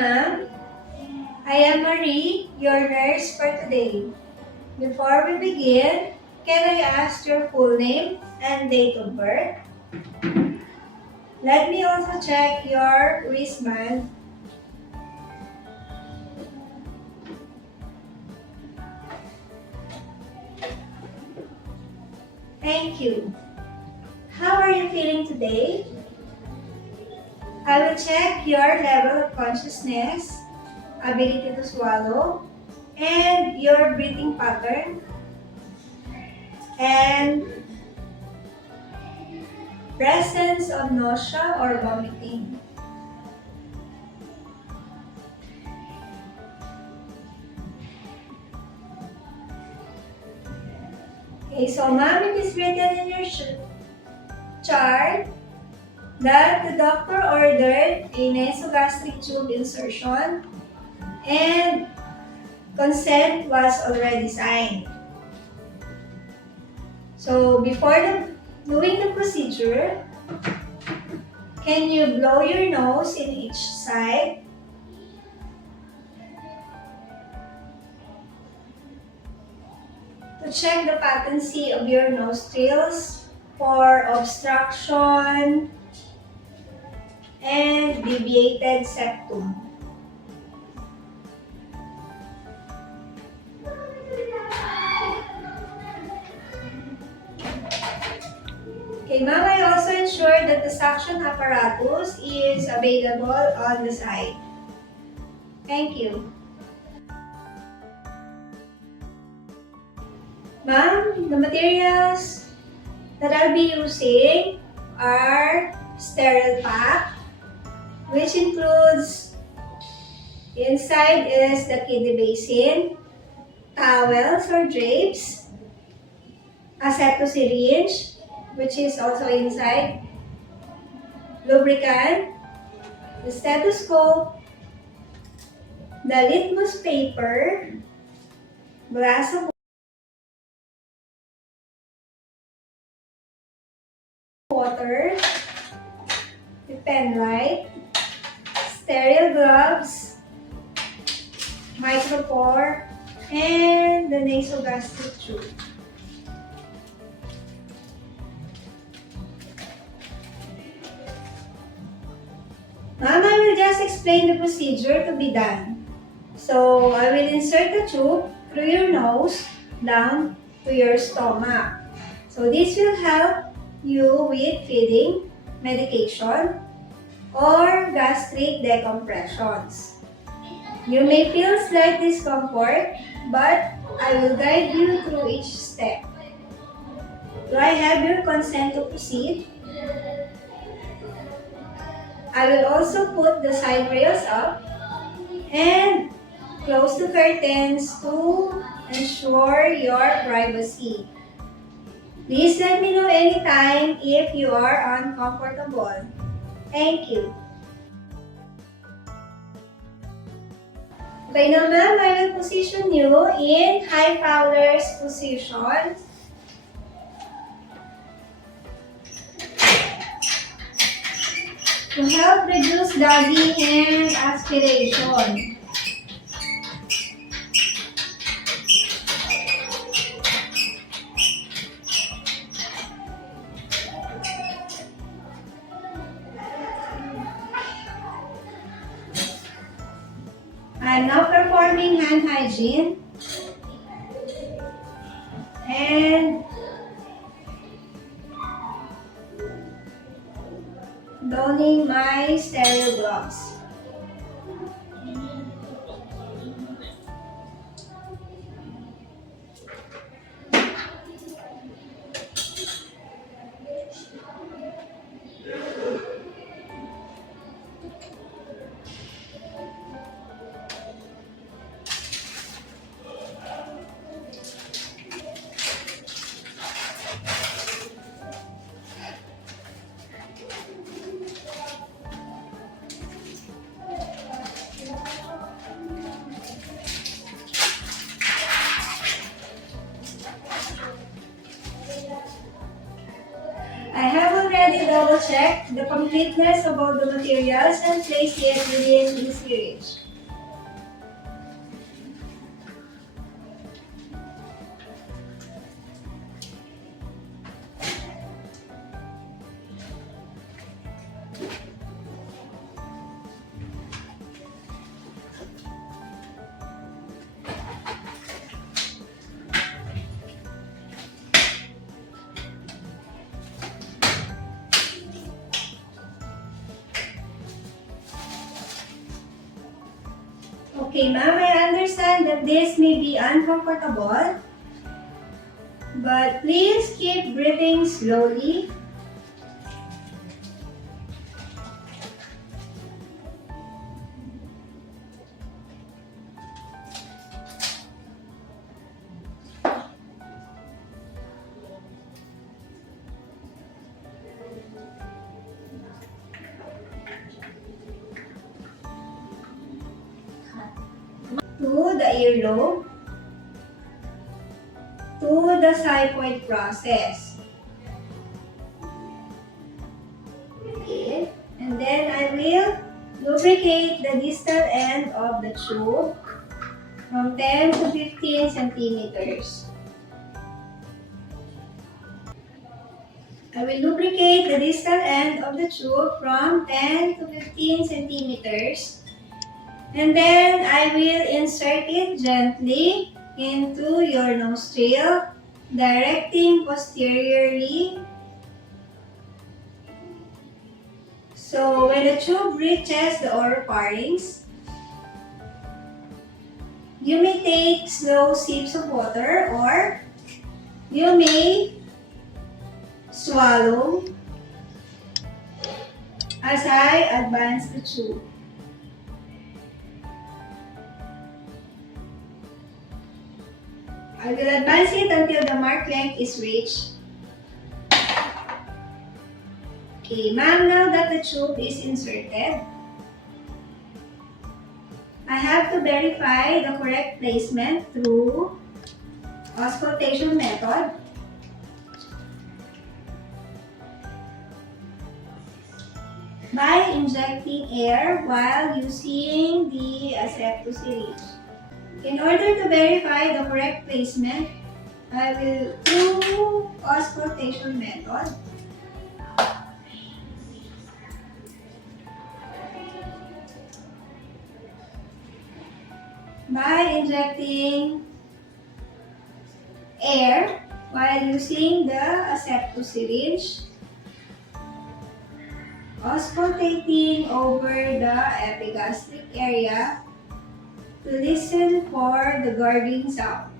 Ma'am, I am Marie, your nurse for today. Before we begin, can I ask your full name and date of birth? Let me also check your wristband. Thank you. How are you feeling today? I will check your level of consciousness, ability to swallow, and your breathing pattern, and presence of nausea or vomiting. Okay, so ma'am, it is written in your chart that the doctor ordered a nasogastric tube insertion and consent was already signed. So before doing the procedure, can you blow your nose in each side? To check the patency of your nostrils for obstruction and deviated septum. Okay, ma'am, I also ensure that the suction apparatus is available on the side. Thank you. Ma'am, the materials that I'll be using are sterile pack, which includes inside is the kidney basin, towels or drapes, a syringe, which is also inside, lubricant, the stethoscope, the litmus paper, glass of water, the pen light, sterile gloves, micropore, and the nasogastric tube. Ma'am, I will just explain the procedure to be done. So, I will insert the tube through your nose down to your stomach. So, this will help you with feeding, medication, or gastric decompressions. You may feel slight discomfort, but I will guide you through each step. Do I have your consent to proceed? I will also put the side rails up and close the curtains to ensure your privacy. Please let me know anytime if you are uncomfortable. Thank you. Okay, now ma'am, I will position you in high Fowler's position. To help reduce gagging and aspiration. I'm now performing hand hygiene and donning my sterile gloves. check the completeness of all the materials and place it within the syringe. Okay, ma'am, I understand that this may be uncomfortable, but please keep breathing slowly. To the earlobe, to the xiphoid process. Okay, and then I will lubricate the distal end of the tube from 10 to 15 centimeters. I will lubricate the distal end of the tube from 10 to 15 centimeters. And then I will insert it gently into your nostril, directing posteriorly. So when the tube reaches the oropharynx, you may take slow sips of water or you may swallow as I advance the tube. I will advance it until the marked length is reached. Okay, ma'am, now that the tube is inserted, I have to verify the correct placement through auscultation method. By injecting air while using the asepto syringe. In order to verify the correct placement, I will do auscultation method. By injecting air while using the asepto syringe, auscultating over the epigastric area to listen for the gurgling sound.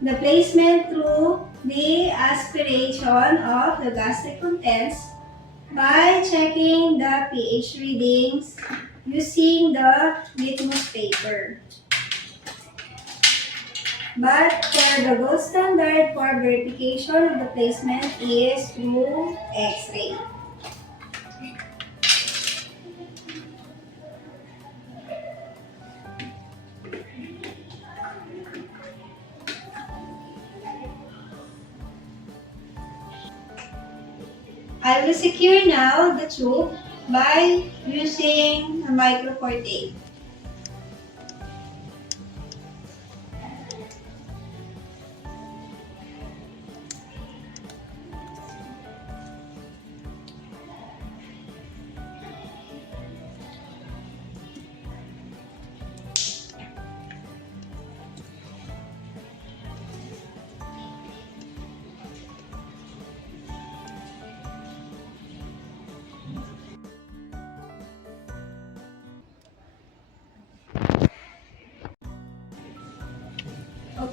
The placement through the aspiration of the gastric contents by checking the pH readings using the litmus paper. But the gold standard for verification of the placement is through X-ray. I will secure now the tube by using a microfoil tape.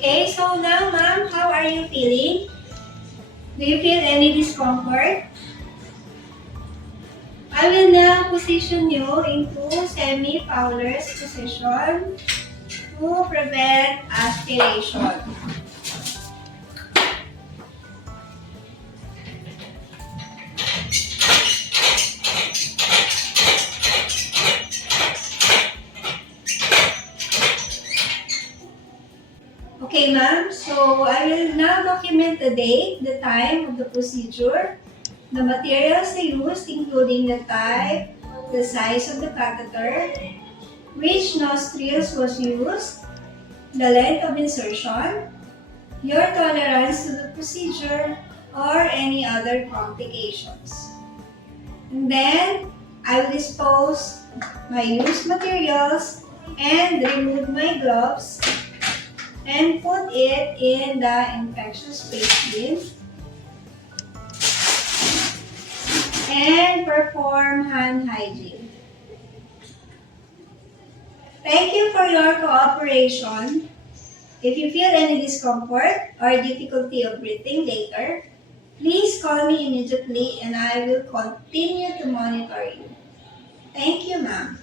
Okay, so now ma'am, how are you feeling? Do you feel any discomfort? I will now position you into semi-Fowler's position to prevent aspiration. document the date, the time of the procedure, the materials used including the type, the size of the catheter, which nostrils was used, the length of insertion, your tolerance to the procedure, or any other complications. And then, I will dispose my used materials and remove my gloves and put it in the infectious waste bin and perform hand hygiene. Thank you for your cooperation. If you feel any discomfort or difficulty of breathing later, please call me immediately and I will continue to monitor you. Thank you, ma'am.